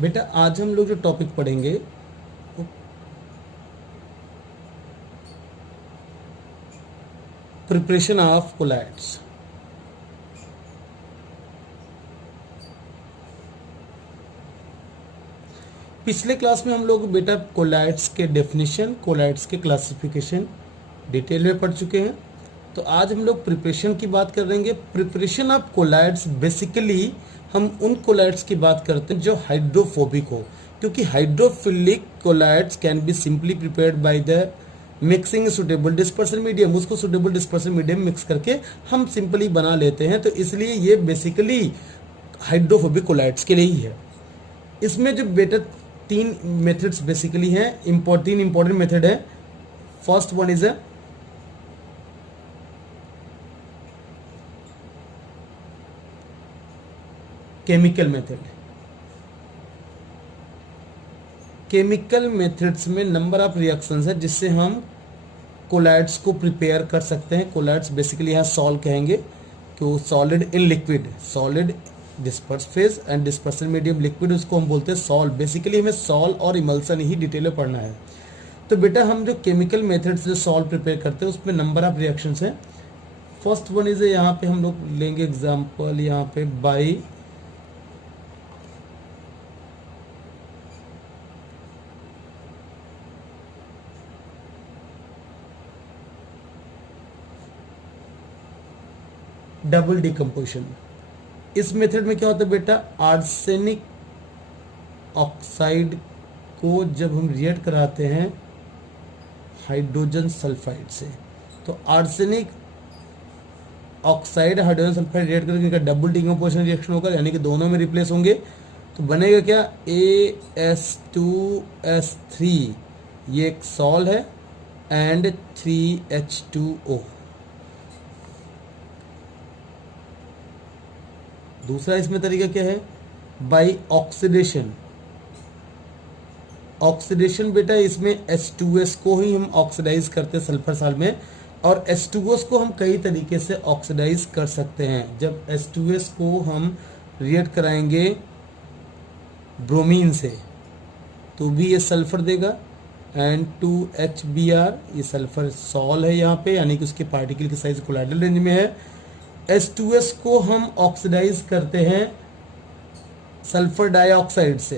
बेटा आज हम लोग जो टॉपिक पढ़ेंगे वो प्रिपरेशन ऑफ कोलैट्स। पिछले क्लास में हम लोग बेटा कोलैट्स के डेफिनेशन, कोलैट्स के क्लासिफिकेशन डिटेल में पढ़ चुके हैं। तो आज हम लोग प्रिपरेशन की बात करेंगे। प्रिपरेशन ऑफ कोलैट्स बेसिकली हम उन कोलैट्स की बात करते हैं जो हाइड्रोफोबिक हो, क्योंकि hydrophilic colloids can be simply prepared by the mixing suitable dispersion medium. उसको सुटेबल डिस्पर्सन मीडियम मिक्स करके हम सिंपली बना लेते हैं, तो इसलिए ये बेसिकली हाइड्रोफोबिक कोलैट्स के लिए ही है। इसमें जो बेटा तीन मेथड्स बेसिकली हैं, तीन इंपॉर्टेंट मेथड है। First one is a chemical method. Chemical methods में नंबर ऑफ रिएक्शंस है जिससे हम कोलैट्स को प्रिपेयर कर सकते हैं। कोलैट्स बेसिकली यहाँ सॉल कहेंगे कि solid in liquid, solid disperse phase and dispersion medium liquid, उसको हम बोलते हैं सॉल। बेसिकली हमें सॉल और इमल्सन ही डिटेल में पढ़ना है। तो बेटा हम जो केमिकल मेथड से सॉल प्रिपेयर करते हैं उसमें नंबर ऑफ रिएक्शंस हैं। फर्स्ट वन इज यहाँ पे हम लोग लेंगे एग्जाम्पल यहाँ पे बाई डबल डिकम्पोजिशन। इस मेथड में क्या होता है बेटा, आर्सेनिक ऑक्साइड को जब हम रिएक्ट कराते हैं हाइड्रोजन सल्फाइड से, तो arsenic oxide hydrogen sulphide react करके डबल डिकम्पोजिशन रिएक्शन होगा, यानी कि दोनों में रिप्लेस होंगे। तो बनेगा क्या, AS2S3, ये एक सॉल है, एंड 3H2O। दूसरा इसमें तरीका क्या है, बाई ऑक्सीडेशन। ऑक्सीडेशन बेटा इसमें H2S को ही हम ऑक्सीडाइज करते हैं सल्फर साल में, और H2S को हम कई तरीके से ऑक्सीडाइज कर सकते हैं। जब H2S को हम रिएक्ट कराएंगे ब्रोमीन से तो भी ये सल्फर देगा, एंड 2HBr, ये सल्फर सॉल है यहाँ पे, यानी कि उसके पार्टिकल की साइज कोलाइडल रेंज में है। H2S को हम ऑक्सीडाइज करते हैं सल्फर डाइऑक्साइड से,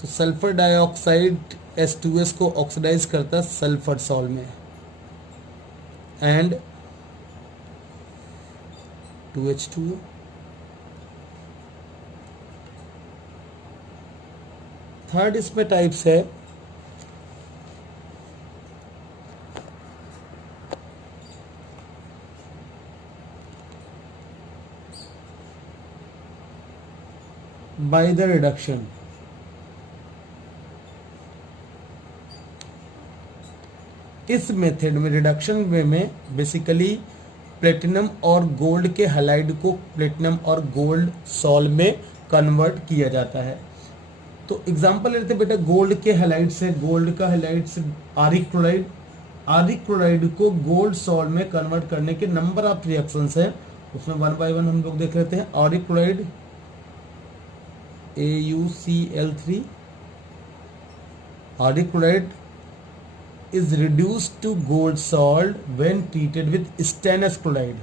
तो सल्फर डाइऑक्साइड H2S को ऑक्सीडाइज करता है सल्फर सॉल में, एंड 2H2O। थर्ड इसमें टाइप्स है बाय द रिडक्शन। इस मेथड में रिडक्शन में बेसिकली प्लेटिनम और गोल्ड के हैलाइड को प्लेटिनम और गोल्ड सॉल में कन्वर्ट किया जाता है। तो एग्जांपल लेते हैं बेटा, गोल्ड के हैलाइड से, गोल्ड का हैलाइड से आरिक क्लोराइड, आरिक क्लोराइड को गोल्ड सॉल में कन्वर्ट करने के नंबर ऑफ रिएक्शंस हैं, उसमें वन बाय वन हम लोग देख लेते हैं। आरिक chloride AuCl3, auric chloride is reduced to gold salt when treated with stannous chloride.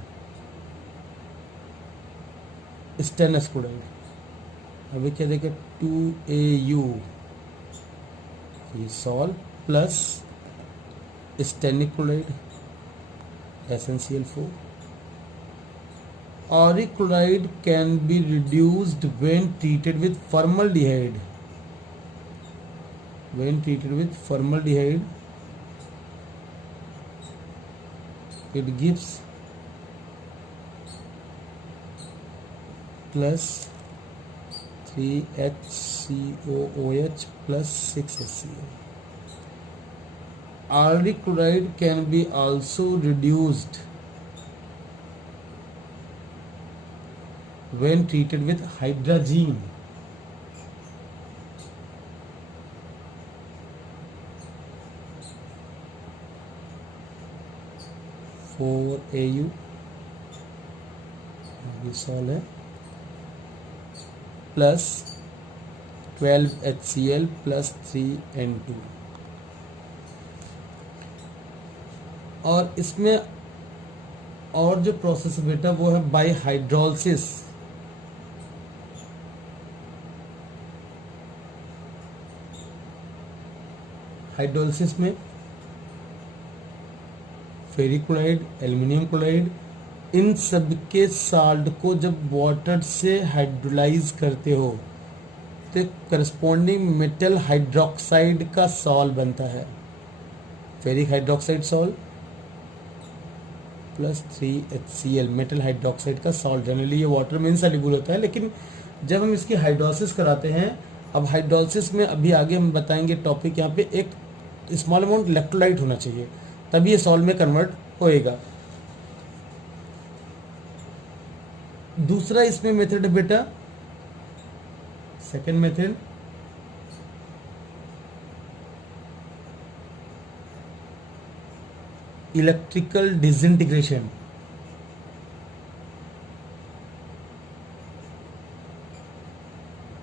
stannous chloride अभी क्या देखें, 2Au ये salt plus stannic chloride SnCl4। Auric chloride can be reduced when treated with formaldehyde. When treated with formaldehyde, it gives plus 3HCOOH plus 6HCl. Auric chloride can be also reduced when treated with hydrazine. For AU ये sol है, plus 3HCOOH, 6HCl। Auric chloride can be also reduced when treated with hydrazine. 4Au ये sol है, plus 3HCOOH, 6HCl। Auric chloride can be also reduced when treated with hydrazine. 4Au ये sol है, plus 3HCOOH, 6HCl। 12HCl + 3N2। और इसमें और जो process है बेटा वो है बाय हाइड्रोलिसिस। हाइड्रोलिसिस में फेरिक क्लोराइड, एल्युमिनियम क्लोराइड, इन सब के साल्ट को जब वाटर से हाइड्रोलाइज करते हो तो करस्पॉन्डिंग मेटल हाइड्रोक्साइड का सॉल बनता है, ferric hydroxide salt + 3HCl, metal hydroxide का सॉल्ट। जनरली ये वाटर में इनसॉल्युबल होता है, लेकिन जब हम इसकी हाइड्रोलिसिस कराते हैं, अब हाइड्रोलिसिस में अभी आगे हम बताएंगे टॉपिक, यहाँ पे एक स्मॉल अमाउंट इलेक्ट्रोलाइट होना चाहिए तभी ये सॉल्ट में कन्वर्ट होएगा। दूसरा इसमें मेथड है बेटा, second method, electrical disintegration.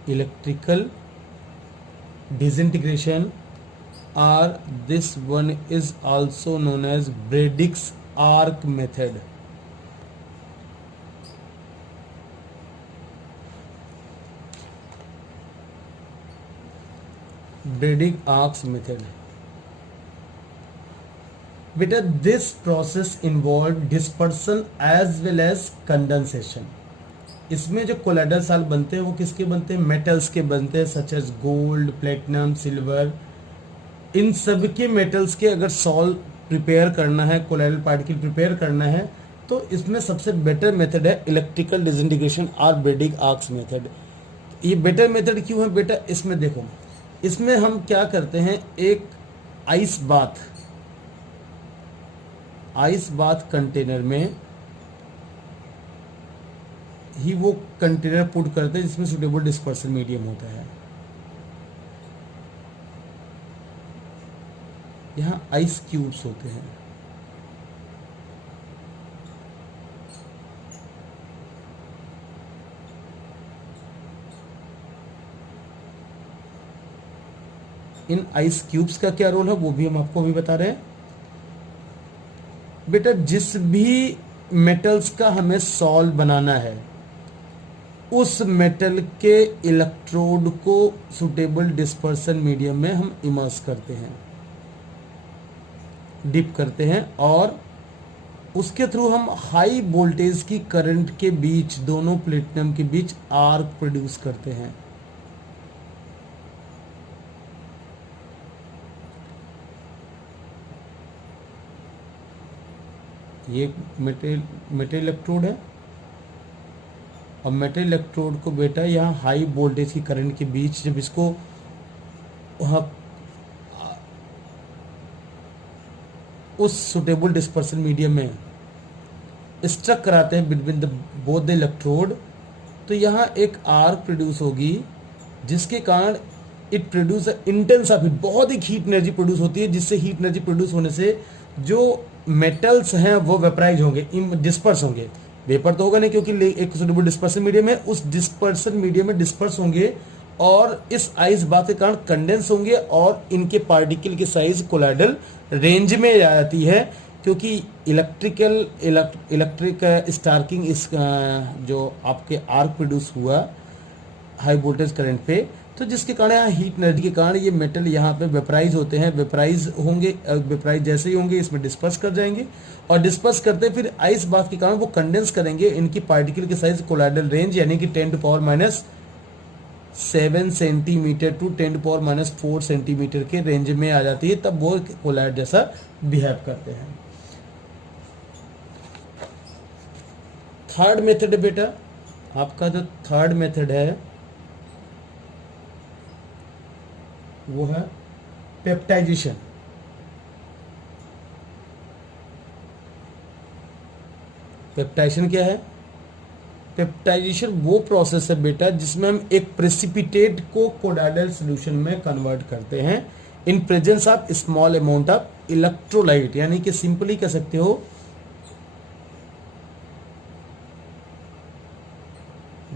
Electrical disintegration, or this one is also known as Brady's arc method. Brady's arc method. Beta, this process involved dispersion as well as condensation. इसमें जो colloidal salt बनते हैं वो किसके बनते हैं? मेटल्स के बनते हैं, such as gold, platinum, silver. इन सब के मेटल्स के अगर सॉल्ट प्रिपेयर करना है, कोलाइडल पार्टिकल प्रिपेयर करना है, तो इसमें सबसे बेटर मेथड है इलेक्ट्रिकल डिसइंटीग्रेशन और ब्रेडिग आर्क्स मेथड। ये बेटर मेथड क्यों है बेटा? इसमें देखो, इसमें हम क्या करते हैं, एक आइस बाथ कंटेनर में ही वो कंटेनर पुट करते हैं जिसमें सुटेबल डिस्पर्सन मीडियम होता है। यहां आइस क्यूब्स होते हैं। इन आइस क्यूब्स का क्या रोल है वो भी हम आपको अभी बता रहे हैं। बेटा, जिस भी मेटल्स का हमें सॉल्ट बनाना है, उस मेटल के इलेक्ट्रोड को सुटेबल डिस्पर्सन मीडियम में हम इमर्स करते हैं, डिप करते हैं, और उसके थ्रू हम हाई वोल्टेज की करंट के बीच, दोनों प्लेटिनम के बीच आर्क प्रोड्यूस करते हैं। ये मेटल इलेक्ट्रोड है, और मेटल इलेक्ट्रोड को बेटा यहाँ हाई वोल्टेज की करंट के बीच जब इसको वहाँ उस सुटेबल डिस्पर्सन मीडियम में स्ट्रक कराते हैं between the both the electrode, तो यहाँ एक आर्क प्रोड्यूस होगी जिसके कारण it produce intense of heat, बहुत ही हीट एनर्जी प्रोड्यूस होती है, जिससे हीट एनर्जी प्रोड्यूस होने से जो मेटल्स हैं वो वेपराइज होंगे, डिस्पर्स होंगे। वेपर तो होगा नहीं क्योंकि एक सुटेबल डिस्पर्सन मीडियम है, उस डिस्पर्सन मीडियम में डिस्पर्स होंगे और इस आइस बात के कारण कंडेंस होंगे, और इनके पार्टिकल की साइज कोलाइडल रेंज में आ जाती है, क्योंकि इलेक्ट्रिक स्टार्किंग इस जो आपके आर्क प्रोड्यूस हुआ हाई वोल्टेज करंट पे, तो जिसके कारण यहाँ हीट एनर्जी के कारण ये मेटल यहाँ पे वेपराइज होते हैं, वेपराइज होंगे, वेपराइज जैसे ही होंगे इसमें डिस्पर्स कर जाएंगे, और डिस्पर्स करते फिर आइस बात के कारण वो कंडेंस करेंगे, इनकी पार्टिकल की साइज कोलाइडल रेंज यानी कि 10⁻⁷ सेंटीमीटर टू 10⁻⁴ सेंटीमीटर के रेंज में आ जाती है, तब वो कोलाइड जैसा बिहेव करते हैं। थर्ड मेथड है बेटा, आपका जो थर्ड मेथड है वो है पेप्टाइजेशन। पेप्टाइजेशन क्या है? पेप्टाइजेशन वो प्रोसेस है बेटा जिसमें हम एक प्रेसिपिटेट को कोडाइडल सॉल्यूशन में कन्वर्ट करते हैं इन presence of small amount of electrolyte, यानी कि सिंपली कह सकते हो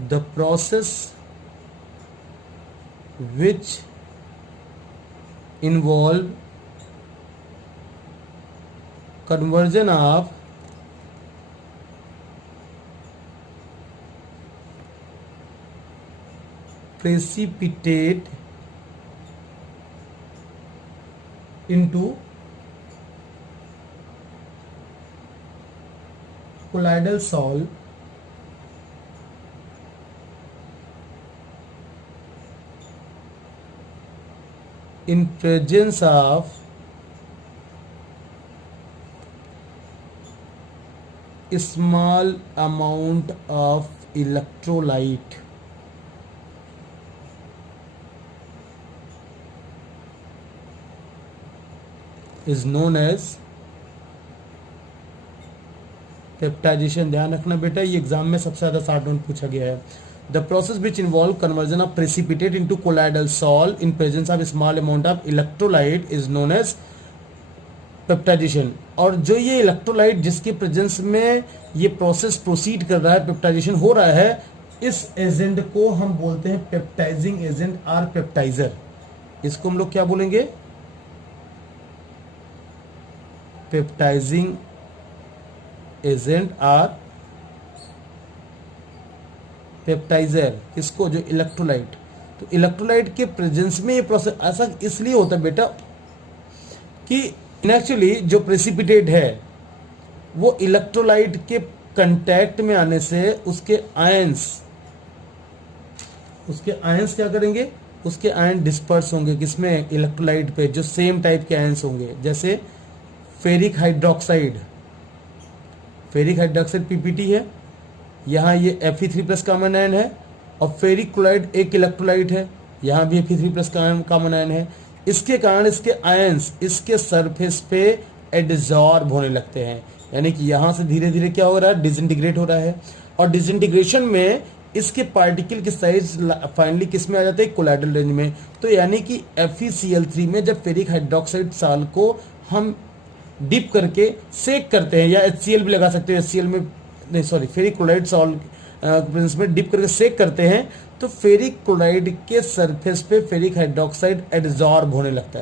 the process which involve conversion of precipitate into colloidal salt in presence of a small amount of electrolyte is known as peptization. ध्यान रखना बेटा, ये एग्जाम में सबसे ज्यादा शार्ट नोट पूछा गया है। The process which involve conversion of precipitate into colloidal sol in presence of small amount of electrolyte is known as peptisation. और जो ये इलेक्ट्रोलाइट जिसके प्रेजेंस में ये प्रोसेस प्रोसीड कर रहा है, पेप्टाइजेशन हो रहा है, इस एजेंट को हम बोलते हैं पेप्टाइजिंग एजेंट और पेप्टाइजर। इसको हम लोग क्या बोलेंगे? पेप्टाइजिंग एजेंट और पेप्टाइजर। इसको जो इलेक्ट्रोलाइट, तो इलेक्ट्रोलाइट के प्रेजेंस में ये प्रोसेस ऐसा इसलिए होता है बेटा कि एक्चुअली जो प्रेसिपिटेट है वो इलेक्ट्रोलाइट के कांटेक्ट में आने से उसके आयंस क्या करेंगे? उसके आयन डिस्पर्स होंगे किसमें? इलेक्ट्रोलाइट पे, जो सेम टाइप के आयंस होंगे। जैसे फेरिक हाइड्रोक्साइड पीपीटी है, यहाँ ये Fe3+ कॉमन आयन है, और फेरिक क्लोराइड एक इलेक्ट्रोलाइट है, यहाँ भी Fe3+ कॉमन आयन है। इसके कारण इसके आयंस इसके सरफेस पे एडजॉर्ब होने लगते हैं, यानी कि यहाँ से धीरे धीरे क्या हो रहा है? डिसइंटीग्रेट हो रहा है। और डिसइंटीग्रेशन में इसके पार्टिकल की साइज फाइनली किस में आ जाते हैं? कोलाइडल रेंज में। तो यानी कि FeCl3 में जब फेरिक हाइड्रोक्साइड साल्ट को हम डिप करके सेक करते हैं, या HCl भी लगा सकते हैं, HCl में नहीं सॉरी फेरिक क्लोराइड सॉल्ट में डिप करके सेक करते हैं, तो फेरिक क्लोराइड के सरफेस पे फेरिक हाइड्रोक्साइड एडजॉर्ब होने लगता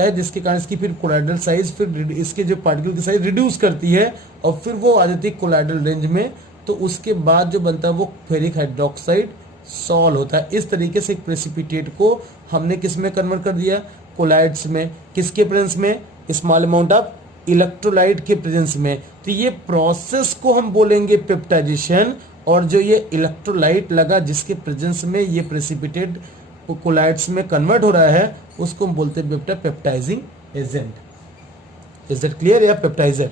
है, जिसके कारण इसकी फिर कोलाइडल साइज, फिर इसके जो पार्टिकल की साइज रिड्यूस करती है, और फिर वो आ जाती है कोलाइडल रेंज में। तो उसके बाद जो बनता है वो फेरिक हाइड्रोक्साइड सॉल्ट होता है। इस तरीके से एक प्रेसिपिटेट को हमने किस में कन्वर्ट कर दिया? कोलाइड्स में। किसके प्रेजेंस में? स्मॉल अमाउंट ऑफ इलेक्ट्रोलाइट के प्रेजेंस में। तो ये प्रोसेस को हम बोलेंगे पेप्टाइजेशन, और जो ये इलेक्ट्रोलाइट लगा जिसके प्रेजेंस में ये प्रेसिपिटेट कोलाइड्स में कन्वर्ट हो रहा है, उसको हम बोलते हैं बेटा peptising agent. Is that clear? या पेप्टाइजर।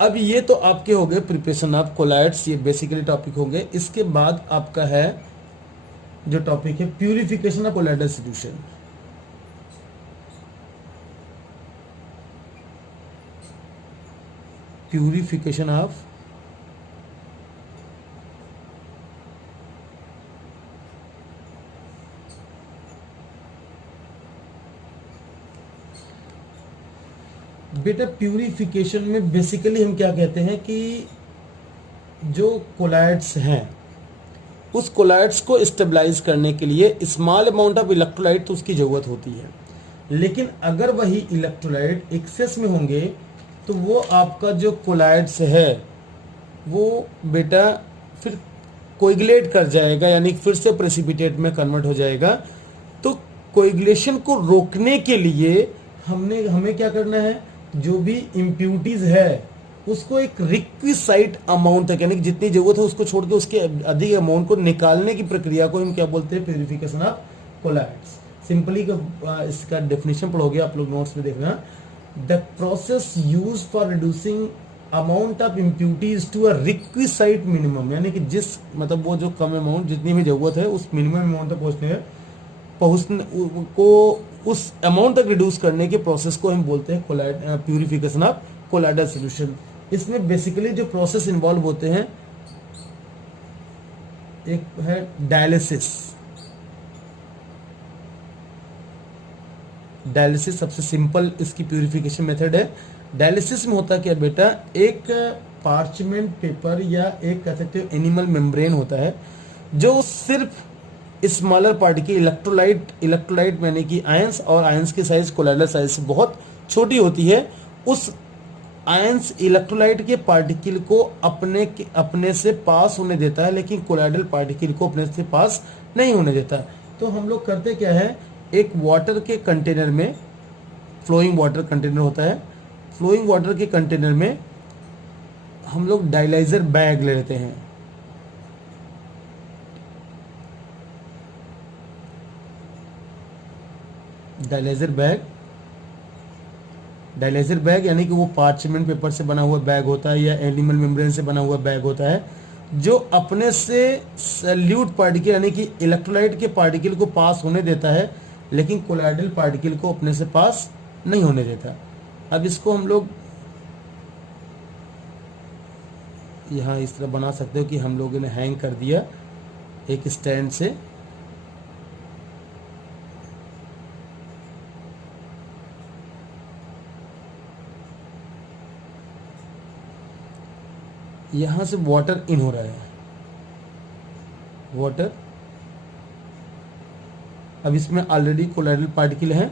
अब ये तो आपके हो गए प्रिपरेशन ऑफ कोलाइड्स, ये बेसिकली टॉपिक हो गए। इसके बाद आपका है जो टॉपिक है purification of colloidal solution. Purification of बेटा प्यूरिफिकेशन में बेसिकली हम क्या कहते हैं कि जो कोलाइड्स हैं उस कोलाइड्स को स्टेबलाइज करने के लिए स्मॉल अमाउंट ऑफ इलेक्ट्रोलाइट तो उसकी ज़रूरत होती है, लेकिन अगर वही इलेक्ट्रोलाइट एक्सेस में होंगे तो वो आपका जो कोलाइड्स है वो बेटा फिर कोएगुलेट कर जाएगा, यानी फिर से प्रेसिपिटेट में कन्वर्ट हो जाएगा। तो कोएगुलेशन को रोकने के लिए हमें क्या करना है? जो भी इम्प्यूरिटीज है उसको एक रिक्विसाइट अमाउंट तक, यानी कि जितनी जरूरत है उसको छोड़ के उसके अधिक अमाउंट को निकालने की प्रक्रिया को हम क्या बोलते हैं? Purification of colloids. सिंपली इसका डेफिनेशन पढ़ोगे आप लोग, नोट्स में देखना। The process use for reducing amount of impurities to a requisite minimum, यानी कि जिस मतलब वो जो कम अमाउंट जितनी भी जरूरत है उस मिनिमम अमाउंट तक पहुंचने को उस अमाउंट तक रिड्यूस करने के प्रोसेस को हम बोलते हैं प्यूरिफिकेशन ऑफ कोलाइडल सॉल्यूशन। इसमें बेसिकली जो प्रोसेस इन्वॉल्व होते हैं, एक है डायलिसिस। डायलिसिस सबसे सिंपल इसकी प्यूरिफिकेशन मेथड है। डायलिसिस में होता क्या बेटा? एक पार्चमेंट पेपर या एक कह सकते हो एनिमल मेम्ब्रेन होता है जो सिर्फ स्मॉलर पार्टिकल इलेक्ट्रोलाइट यानी कि आयंस, और आयंस की साइज कोलाइडल साइज से बहुत छोटी होती है, उस आयंस इलेक्ट्रोलाइट के पार्टिकल को अपने से पास होने देता है, लेकिन कोलाइडल पार्टिकल को अपने से पास नहीं होने देता। तो हम लोग करते क्या है, एक वाटर के कंटेनर में, फ्लोइंग वाटर कंटेनर होता है, फ्लोइंग वाटर के कंटेनर में हम लोग डायलाइजर बैग ले लेते हैं। डायलाइजर बैग यानी कि वो पार्चमेंट पेपर से बना हुआ बैग होता है या एनिमल मेम्ब्रेन से बना हुआ बैग होता है, जो अपने से सल्यूट पार्टिकल यानी कि इलेक्ट्रोलाइट के पार्टिकल को पास होने देता है, लेकिन कोलाइडल पार्टिकल को अपने से पास नहीं होने देता। अब इसको हम लोग यहाँ इस तरह बना सकते हो कि हम लोगों ने हैंग कर दिया एक स्टैंड से, यहां से वाटर इन हो रहा है, वाटर, अब इसमें ऑलरेडी कोलाइडल पार्टिकल है,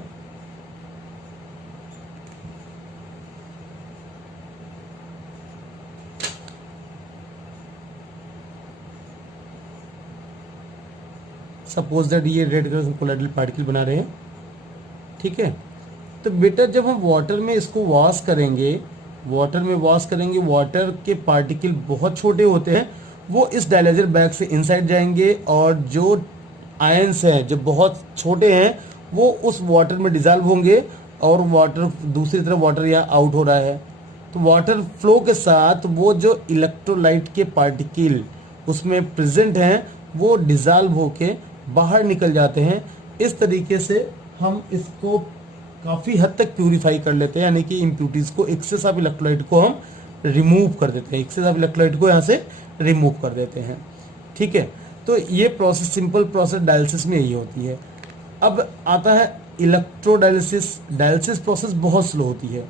सपोज दैट ये रेड कलर से कोलाइडल पार्टिकल बना रहे हैं, ठीक है। तो बेटा जब हम वाटर में इसको वॉश करेंगे, वाटर के पार्टिकल बहुत छोटे होते हैं, वो इस डायलाइजर बैग से इनसाइड जाएंगे, और जो आयंस हैं जो बहुत छोटे हैं वो उस वाटर में डिजॉल्व होंगे, और वाटर दूसरी तरफ वाटर यहाँ आउट हो रहा है, तो वाटर फ्लो के साथ वो जो इलेक्ट्रोलाइट के पार्टिकल उसमें प्रेजेंट हैं वो डिजॉल्व होके बाहर निकल जाते हैं। इस तरीके से हम इसको काफ़ी हद तक प्यूरिफाई कर लेते हैं, यानी कि इम्प्यूरिटीज़ को, एक्सेस ऑफ इलेक्ट्रोलाइट को हम रिमूव कर देते हैं, एक्सेस ऑफ इलेक्ट्रोलाइट को यहाँ से रिमूव कर देते हैं, ठीक है। तो ये प्रोसेस, सिंपल प्रोसेस डायलिसिस में यही होती है। अब आता है इलेक्ट्रोडायलिसिस। डायलिसिस प्रोसेस बहुत स्लो होती है,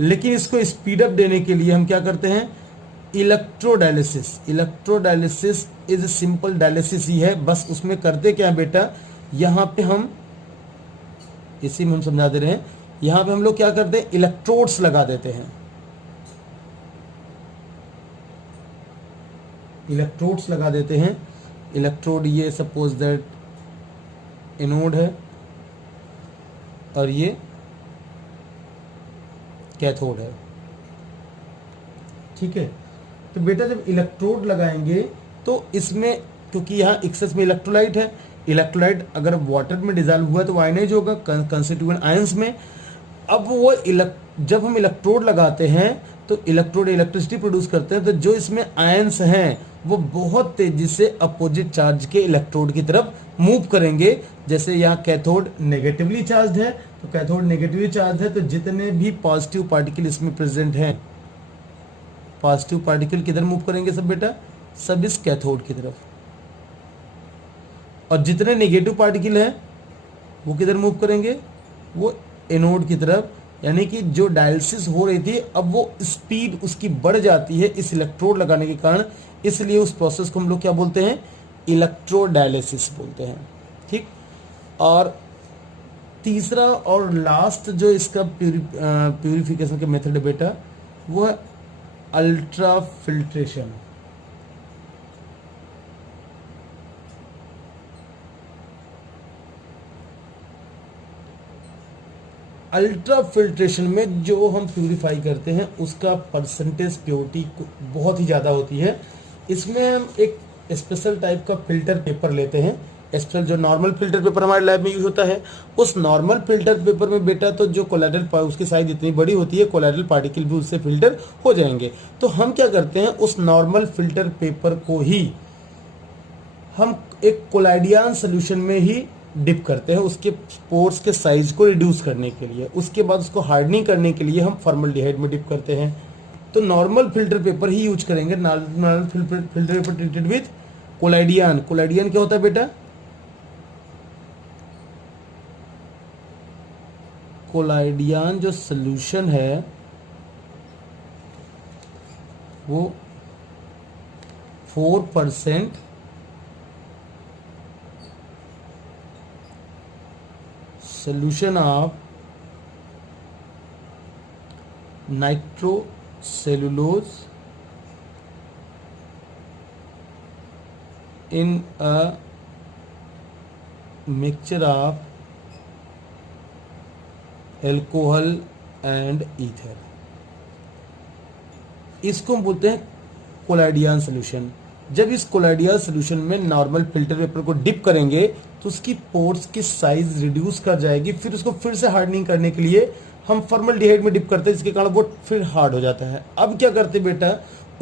लेकिन इसको स्पीड अप देने के लिए हम क्या करते हैं, इलेक्ट्रोडायलिसिस इज सिंपल डायलिसिस ही है, बस उसमें करते क्या है बेटा, यहाँ पे हम इसी में हम समझा दे रहे हैं, यहाँ पे हम लोग क्या करते हैं, इलेक्ट्रोड्स लगा देते हैं, इलेक्ट्रोड्स लगा देते हैं। इलेक्ट्रोड ये सपोज दैट एनोड है और ये कैथोड है, ठीक है। तो बेटा जब इलेक्ट्रोड लगाएंगे तो इसमें, क्योंकि यहाँ एक्सेस में इलेक्ट्रोलाइट है, इलेक्ट्रोलाइट अगर वाटर में डिजॉल्व हुआ तो आयनाइज होगा कंस्टिट्यूएंट आयंस में। अब वो जब हम इलेक्ट्रोड लगाते हैं तो इलेक्ट्रोड इलेक्ट्रिसिटी प्रोड्यूस करते हैं, तो जो इसमें आयंस हैं वो बहुत तेजी से अपोजिट चार्ज के इलेक्ट्रोड की तरफ मूव करेंगे। जैसे यहाँ कैथोड नेगेटिवली चार्ज है, तो कैथोड नेगेटिवली चार्ज है, तो जितने भी पॉजिटिव पार्टिकल इसमें प्रेजेंट हैं, पॉजिटिव पार्टिकल किधर मूव करेंगे सब बेटा, सब इस कैथोड की तरफ, और जितने नेगेटिव पार्टिकल हैं वो किधर मूव करेंगे, वो एनोड की तरफ। यानी कि जो डायलिसिस हो रही थी अब वो स्पीड उसकी बढ़ जाती है इस इलेक्ट्रोड लगाने के कारण, इसलिए उस प्रोसेस को हम लोग क्या बोलते हैं, इलेक्ट्रोडायलिसिस बोलते हैं, ठीक। और तीसरा और लास्ट जो इसका प्यूरिफिकेशन का मेथड है बेटा, वो है अल्ट्रा फिल्ट्रेशन। अल्ट्रा फिल्ट्रेशन में जो हम प्यूरिफाई करते हैं उसका परसेंटेज प्योरिटी बहुत ही ज़्यादा होती है। इसमें हम एक स्पेशल टाइप का फिल्टर पेपर लेते हैं, स्पेशल जो नॉर्मल फिल्टर पेपर हमारे लैब में यूज होता है, उस नॉर्मल फिल्टर पेपर में बेटा तो जो कोलाइडल, उसकी साइज इतनी बड़ी होती है, कोलाइडल पार्टिकल भी उससे फिल्टर हो जाएंगे। तो हम क्या करते हैं, उस नॉर्मल फिल्टर पेपर को ही हम एक कोलाइडियन सोल्यूशन में ही डिप करते हैं, उसके पोर्स के साइज को रिड्यूस करने के लिए। उसके बाद उसको हार्डनिंग करने के लिए हम फॉर्मल्डिहाइड में डिप करते हैं। तो नॉर्मल फिल्टर पेपर ही यूज करेंगे, normal filter paper treated with collodion. Collodion क्या होता है बेटा, कोलाइडियन जो सोल्यूशन है वो 4% solution of nitrocellulose in a mixture of alcohol and ether। इसको हम बोलते हैं कोलाइडियन सोल्यूशन। जब इस कोलाइडियन सोल्यूशन में नॉर्मल फिल्टर पेपर को डिप करेंगे तो उसकी पोर्स की साइज रिड्यूस कर जाएगी, फिर उसको फिर से हार्डनिंग करने के लिए हम फॉर्मल्डिहाइड में डिप करते हैं, जिसके कारण वो फिर हार्ड हो जाता है। अब क्या करते बेटा,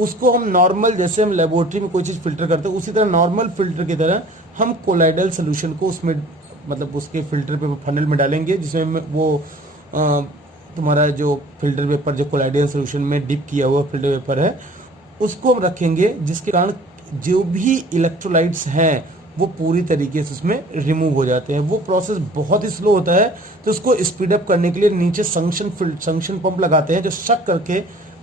उसको हम नॉर्मल जैसे हम लेबोरेटरी में कोई चीज़ फिल्टर करते हैं उसी तरह नॉर्मल फिल्टर की तरह हम कोलाइडल सोल्यूशन को उसमें मतलब उसके फिल्टर पेपर फनल में डालेंगे, जिसमें वो तुम्हारा जो फिल्टर पेपर जो कोलाइडल सोल्यूशन में डिप किया हुआ फिल्टर पेपर है उसको हम रखेंगे, जिसके कारण जो भी इलेक्ट्रोलाइट्स हैं वो पूरी तरीके से उसमें रिमूव हो जाते हैं। वो प्रोसेस बहुत ही स्लो होता है, तो उसको स्पीड अप करने के लिए नीचे संक्शन पंप लगाते हैं जो शक करके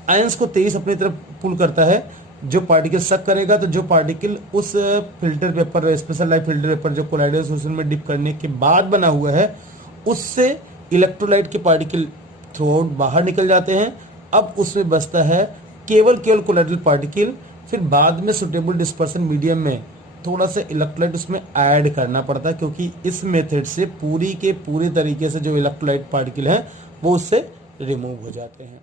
आयंस को तेज अपनी तरफ पुल करता है। जो पार्टिकल शक करेगा तो जो पार्टिकल उस filter paper special life filter paper जो कोलाइडल सोल्यूशन में डिप करने के बाद बना हुआ है उससे इलेक्ट्रोलाइट के पार्टिकल थ्रू आउट बाहर निकल जाते हैं। अब उसमें बचता है केवल कोलाइडल पार्टिकल। फिर बाद में सुटेबल डिस्पर्सन मीडियम में थोड़ा सा इलेक्ट्रोलाइट उसमें ऐड करना पड़ता है, क्योंकि इस मेथड से पूरी के पूरी तरीके से जो इलेक्ट्रोलाइट पार्टिकल हैं वो उससे रिमूव हो जाते हैं।